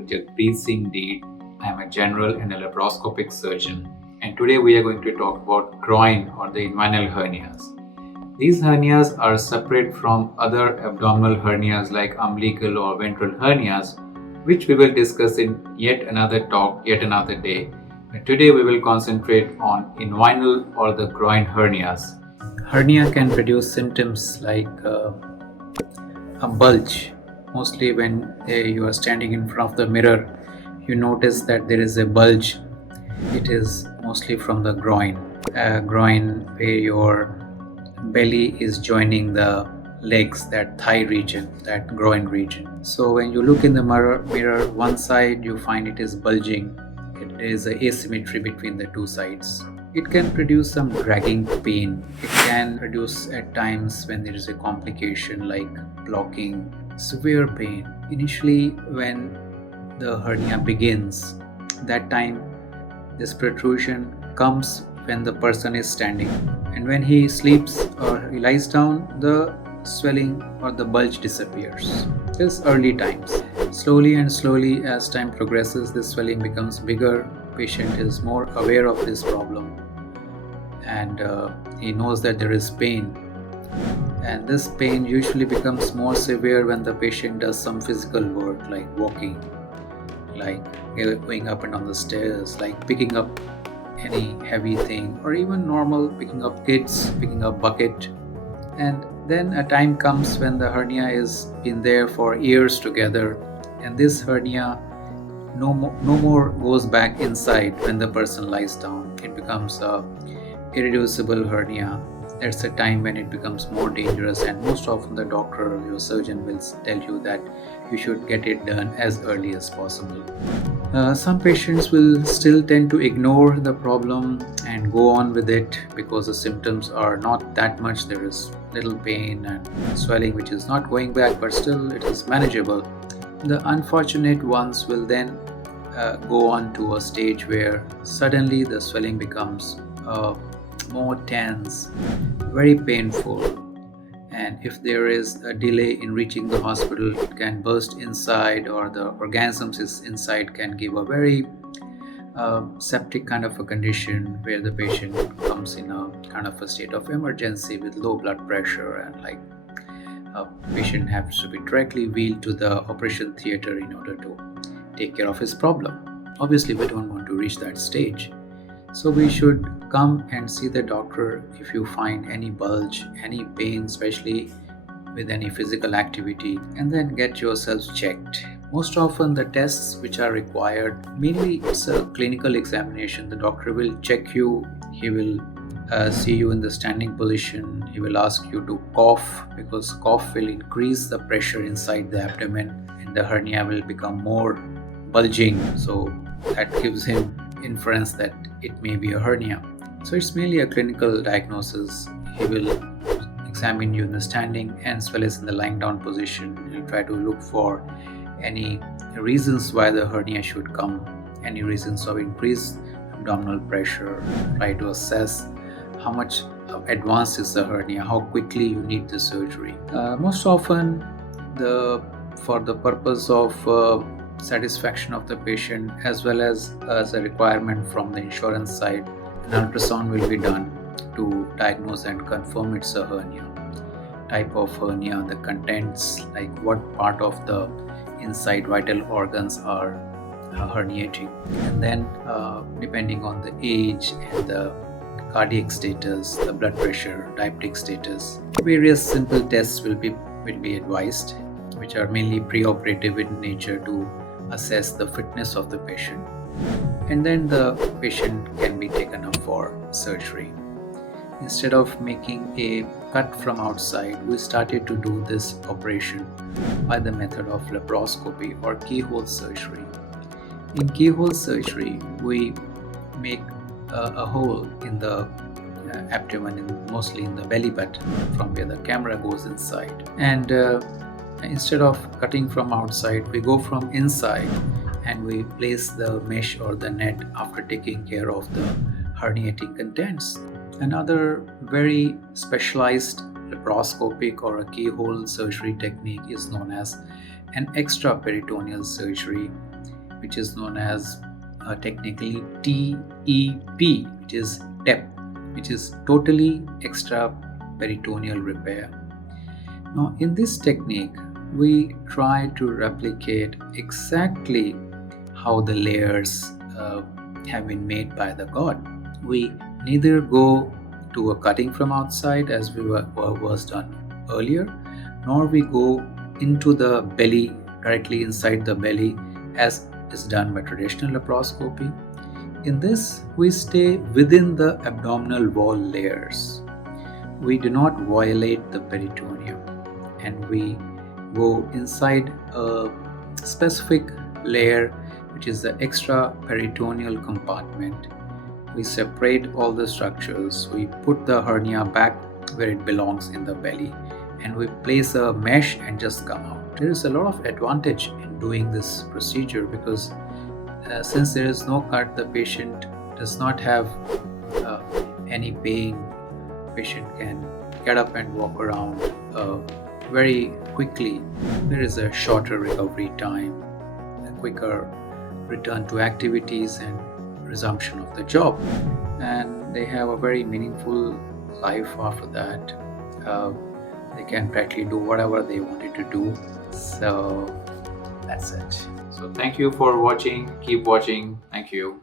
Dr. Jagpreet Singh Deed. I am a general and a laparoscopic surgeon, and today we are going to talk about groin or the inguinal hernias. These hernias are separate from other abdominal hernias like umbilical or ventral hernias, which we will discuss in yet another talk, yet another day. But today we will concentrate on inguinal or the groin hernias. Hernia can produce symptoms like a bulge. Mostly when you are standing in front of the mirror, you notice that there is a bulge. It is mostly from the groin. Groin where your belly is joining the legs, that thigh region, that groin region. So when you look in the mirror, one side you find it is bulging. There is an asymmetry between the two sides. It can produce some dragging pain. It can produce at times when there is a complication like blocking, severe pain. Initially, when the hernia begins, that time this protrusion comes when the person is standing, and when he sleeps or he lies down, the swelling or the bulge disappears. This early times. Slowly and slowly as time progresses, the swelling becomes bigger. Patient is more aware of this problem, and he knows that there is pain, and this pain usually becomes more severe when the patient does some physical work like walking, like going up and down the stairs, like picking up any heavy thing, or even normal picking up kids, picking up bucket. And then a time comes when the hernia is been there for years together, and this hernia no more goes back inside when the person lies down. It becomes a irreducible hernia. That's the time when it becomes more dangerous, and most often the doctor or your surgeon will tell you that you should get it done as early as possible. Some patients will still tend to ignore the problem and go on with it because the symptoms are not that much. There is little pain and swelling which is not going back, but still it is manageable. The unfortunate ones will then go on to a stage where suddenly the swelling becomes more tense, very painful, and if there is a delay in reaching the hospital, it can burst inside, or the organisms inside can give a very septic kind of a condition where the patient comes in a kind of a state of emergency with low blood pressure, and like a patient has to be directly wheeled to the operation theater in order to take care of his problem. Obviously, we don't want to reach that stage. So we should come and see the doctor if you find any bulge, any pain, especially with any physical activity, and then get yourselves checked. Most often the tests which are required, mainly it's a clinical examination. The doctor will check you, he will see you in the standing position, he will ask you to cough, because cough will increase the pressure inside the abdomen and the hernia will become more bulging. So that gives him inference that it may be a hernia. So it's mainly a clinical diagnosis. He will examine you in the standing as well as in the lying down position. He'll try to look for any reasons why the hernia should come, any reasons of increased abdominal pressure, try to assess how much advanced is the hernia, how quickly you need the surgery. Most often, for the purpose of satisfaction of the patient as well as a requirement from the insurance side, an ultrasound will be done to diagnose and confirm it's a hernia. Type of hernia, the contents, like what part of the inside vital organs are herniating, and then depending on the age and the cardiac status, the blood pressure, diabetic status, various simple tests will be advised, which are mainly preoperative in nature to assess the fitness of the patient, and then the patient can be taken up for surgery. Instead of making a cut from outside, we started to do this operation by the method of laparoscopy or keyhole surgery. In keyhole surgery, we make a hole in the abdomen, mostly in the belly button, from where the camera goes inside, and instead of cutting from outside, we go from inside and we place the mesh or the net after taking care of the herniating contents. Another very specialized laparoscopic or a keyhole surgery technique is known as an extraperitoneal surgery, which is known as technically TEP, which is TEP, which is totally extraperitoneal repair. Now, in this technique, we try to replicate exactly how the layers have been made by the god. We neither go to a cutting from outside as was done earlier, nor we go into the belly, directly inside the belly, as is done by traditional laparoscopy. In this, we stay within the abdominal wall layers. We do not violate the peritoneum, and we go inside a specific layer, which is the extraperitoneal compartment. We separate all the structures. We put the hernia back where it belongs in the belly, and we place a mesh and just come out. There is a lot of advantage in doing this procedure because since there is no cut, the patient does not have any pain. Patient can get up and walk around very quickly. There is a shorter recovery time, a quicker return to activities and resumption of the job, and they have a very meaningful life after that. They can practically do whatever they wanted to do. So that's it. So thank you for watching. Keep watching. Thank you.